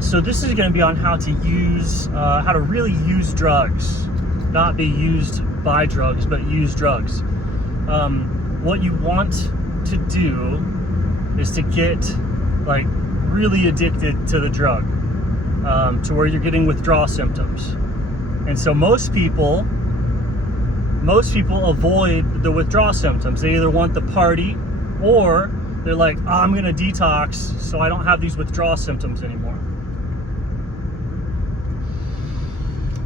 So this is going to be on how to really use drugs, not be used by drugs, but use drugs. What you want to do is to get like really addicted to the drug, to where you're getting withdrawal symptoms. And so most people avoid the withdrawal symptoms. They either want the party, or they're like, oh, I'm gonna detox so I don't have these withdrawal symptoms anymore.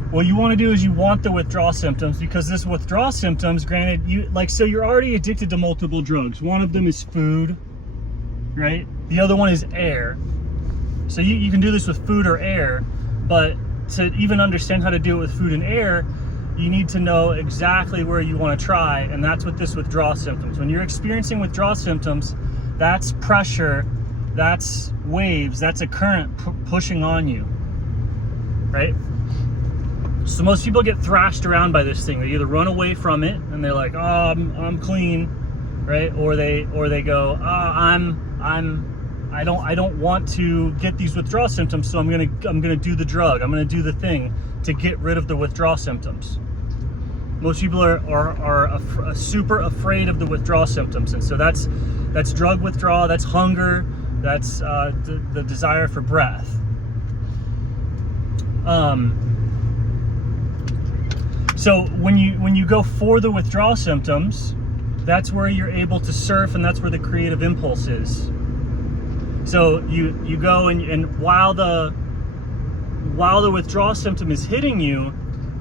What you want to do is you want the withdrawal symptoms, because this withdrawal symptoms, granted, so you're already addicted to multiple drugs. One of them is food, right? The other one is air. So you can do this with food or air, but to even understand how to do it with food and air, you need to know exactly where you want to try, and that's with this withdrawal symptoms. When you're experiencing withdrawal symptoms, that's pressure, that's waves, that's a current pushing on you, right? So most people get thrashed around by this thing. They either run away from it and they're like, oh, I'm clean, right? Or they go, oh, I don't want to get these withdrawal symptoms, so I'm gonna do the drug. I'm gonna do the thing to get rid of the withdrawal symptoms. Most people are super afraid of the withdrawal symptoms, and so that's drug withdrawal, that's hunger, that's the desire for breath. So when you go for the withdrawal symptoms, that's where you're able to surf, and that's where the creative impulse is. So you go and while the withdrawal symptom is hitting you,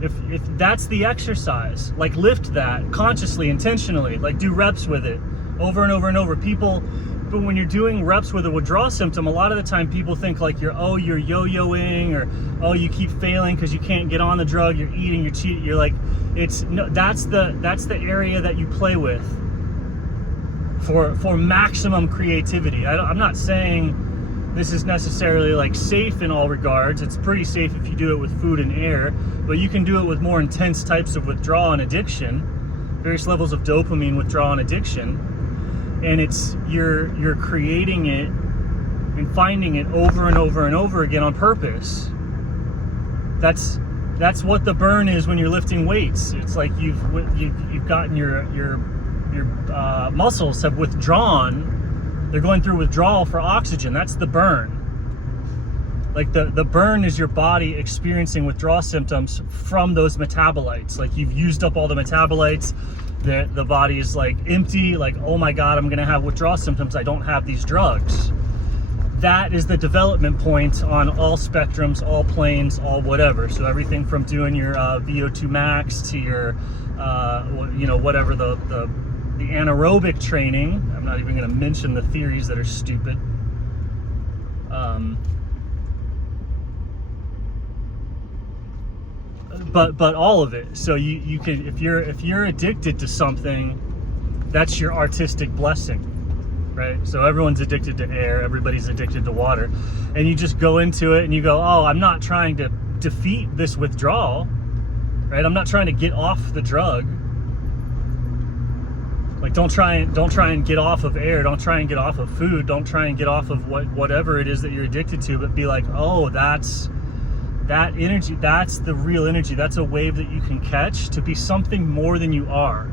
if that's the exercise, like lift that consciously, intentionally, like do reps with it over and over and over. But when you're doing reps with a withdrawal symptom, a lot of the time people think like you're yo-yoing, or oh, you keep failing because you can't get on the drug, you're eating, you're cheating. You're like, that's the area that you play with for maximum creativity. I'm not saying this is necessarily like safe in all regards. It's pretty safe if you do it with food and air, but you can do it with more intense types of withdrawal and addiction, various levels of dopamine withdrawal and addiction. And it's you're creating it and finding it over and over and over again on purpose. That's what the burn is when you're lifting weights. It's like you've gotten your muscles have withdrawn. They're going through withdrawal for oxygen. That's the burn. Like the burn is your body experiencing withdrawal symptoms from those metabolites. Like you've used up all the metabolites. The body is like empty, like, oh my God, I'm gonna have withdrawal symptoms. I don't have these drugs. That is the development point on all spectrums, all planes, all whatever. So everything from doing your VO2 max to your, whatever the anaerobic training. I'm not even gonna mention the theories that are stupid. But all of it. So you can, if you're addicted to something, that's your artistic blessing, right? So everyone's addicted to air, everybody's addicted to water, and you just go into it and you go, oh, I'm not trying to defeat this withdrawal, right? I'm not trying to get off the drug. Like don't try and get off of air, don't try and get off of food, don't try and get off of whatever it is that you're addicted to, but be like, oh, that energy, that's the real energy. That's a wave that you can catch to be something more than you are.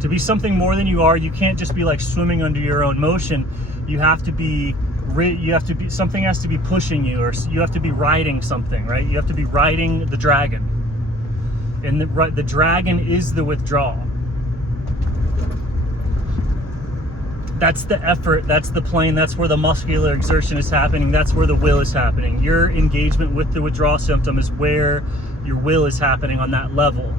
To be something more than you are, you can't just be like swimming under your own motion. You have to be, something has to be pushing you, or you have to be riding something, right? You have to be riding the dragon. And the dragon is the withdrawal. That's the effort, that's the plane, that's where the muscular exertion is happening, that's where the will is happening. Your engagement with the withdrawal symptom is where your will is happening on that level.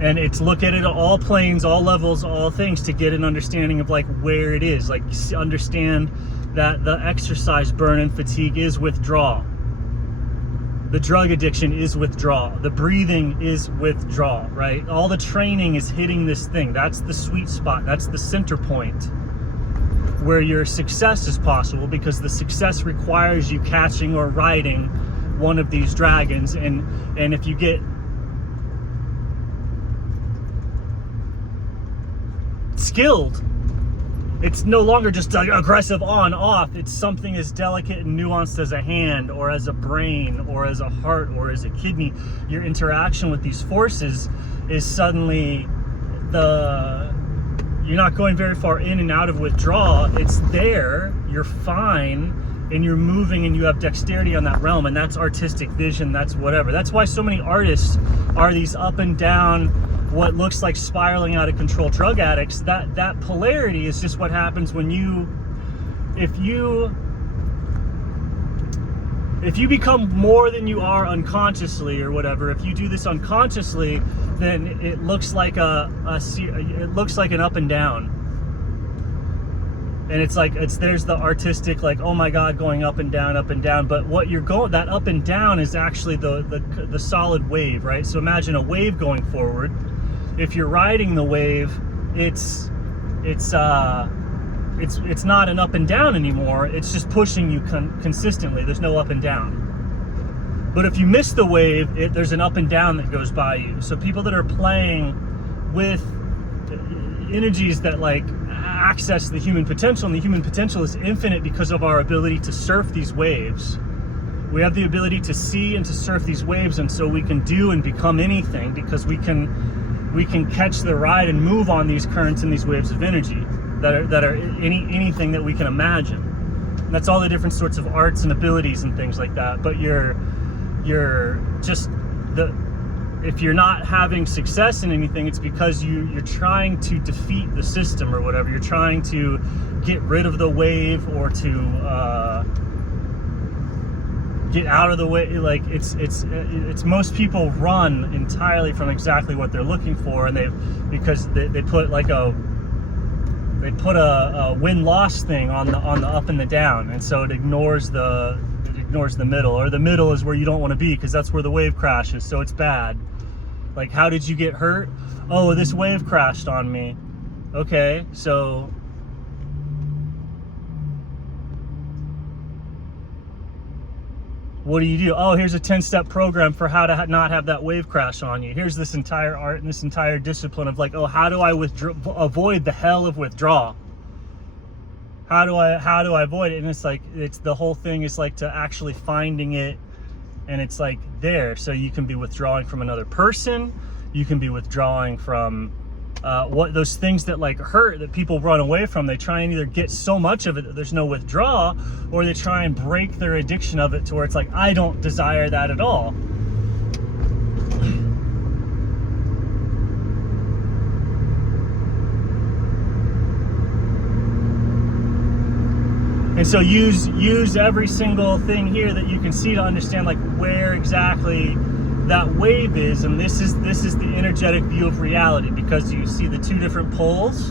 And it's look at it at all planes, all levels, all things to get an understanding of like where it is. Like understand that the exercise burn and fatigue is withdrawal. The drug addiction is withdrawal. The breathing is withdrawal, right? All the training is hitting this thing. That's the sweet spot. That's the center point where your success is possible, because the success requires you catching or riding one of these dragons. And if you get skilled it's no longer just like aggressive on off. It's something as delicate and nuanced as a hand or as a brain or as a heart or as a kidney. Your interaction with these forces is suddenly you're not going very far in and out of withdrawal. It's there, you're fine, and you're moving, and you have dexterity on that realm, and that's artistic vision, that's whatever. That's why so many artists are these up and down, what looks like spiraling out of control drug addicts. That polarity is just what happens when if you become more than you are unconsciously or whatever. If you do this unconsciously, then it looks like it looks like an up and down. And there's the artistic, like, oh my God, going up and down, but what you're going, that up and down is actually the solid wave, right? So imagine a wave going forward. If you're riding the wave, it's not an up and down anymore. It's just pushing you consistently. There's no up and down. But if you miss the wave, there's an up and down that goes by you. So people that are playing with energies that like access the human potential, and the human potential is infinite because of our ability to surf these waves. We have the ability to see and to surf these waves, and so we can do and become anything because we can catch the ride and move on these currents and these waves of energy that are anything that we can imagine. And that's all the different sorts of arts and abilities and things like that. But if you're not having success in anything, it's because you're trying to defeat the system or whatever. You're trying to get rid of the wave or to get out of the way. Like it's most people run entirely from exactly what they're looking for, and they put a win-loss thing on the up and the down, and so it ignores the middle, or the middle is where you don't want to be because that's where the wave crashes, so it's bad. Like, how did you get hurt? Oh, this wave crashed on me. Okay, so what do? Oh, here's a 10-step program for how to not have that wave crash on you. Here's this entire art and this entire discipline of like, oh, how do I avoid the hell of withdrawal? How do I avoid it? And it's the whole thing is like to actually finding it, and it's like there. So you can be withdrawing from another person, you can be withdrawing from what those things that like hurt, that people run away from. They try and either get so much of it that there's no withdrawal, or they try and break their addiction of it to where it's like, I don't desire that at all. And so use every single thing here that you can see to understand like where exactly that wave is. And this is the energetic view of reality, because you see the two different poles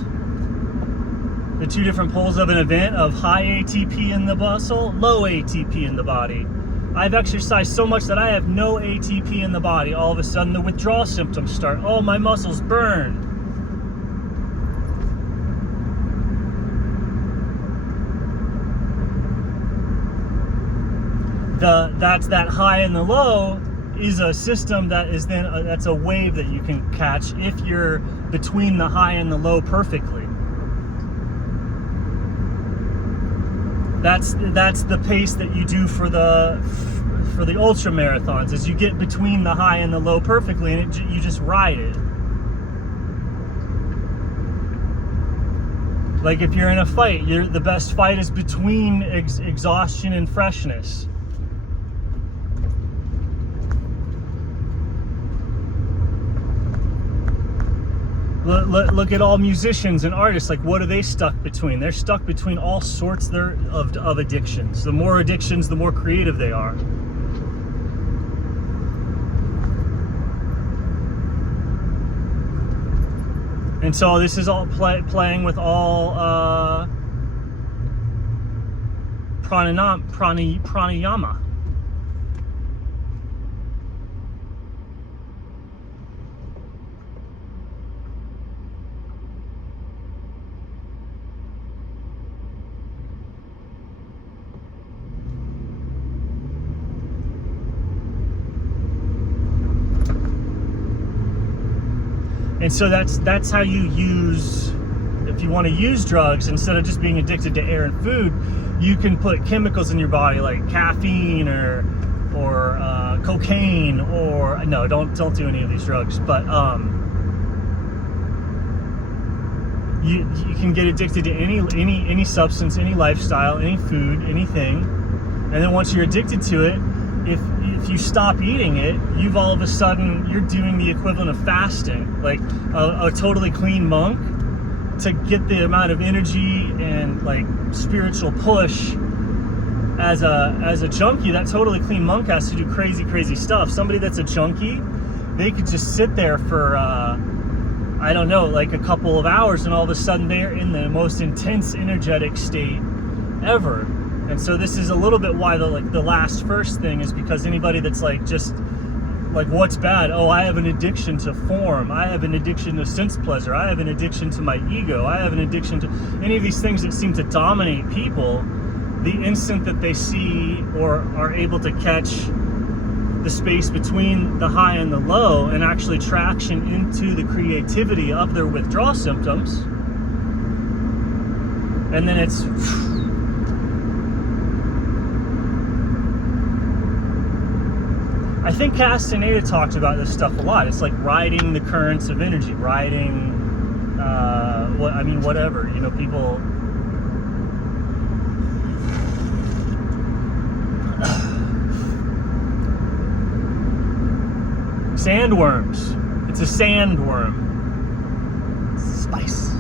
of an event of high ATP in the muscle, low ATP in the body. I've exercised so much that I have no ATP in the body. All of a sudden the withdrawal symptoms start. Oh, my muscles burn. That's that high and the low is a system that is then that's a wave that you can catch if you're between the high and the low perfectly. That's the pace that you do for the ultra marathons, is you get between the high and the low perfectly, and you just ride it. Like if you're in a fight, the best fight is between exhaustion and freshness. Look at all musicians and artists. Like, what are they stuck between? They're stuck between all sorts of addictions. The more addictions, the more creative they are. And so this is all playing with all pranayama. And so that's how you use if you want to use drugs, instead of just being addicted to air and food, you can put chemicals in your body like caffeine or cocaine, or no, don't do any of these drugs, but you can get addicted to any substance, any lifestyle, any food, anything, and then once you're addicted to it, if you stop eating it, you've all of a sudden, you're doing the equivalent of fasting, like a totally clean monk. To get the amount of energy and like spiritual push as a junkie, that totally clean monk has to do crazy stuff. Somebody that's a junkie, they could just sit there for I don't know, like a couple of hours, and all of a sudden they're in the most intense energetic state ever. And so this is a little bit why the last first thing is, because anybody that's like just like, what's bad? Oh, I have an addiction to form. I have an addiction to sense pleasure. I have an addiction to my ego. I have an addiction to any of these things that seem to dominate people. The instant that they see or are able to catch the space between the high and the low, and actually traction into the creativity of their withdrawal symptoms, and then it's I think Castaneda talked about this stuff a lot. It's like riding the currents of energy, riding, whatever, you know, people. Sandworms. It's a sandworm. Spice.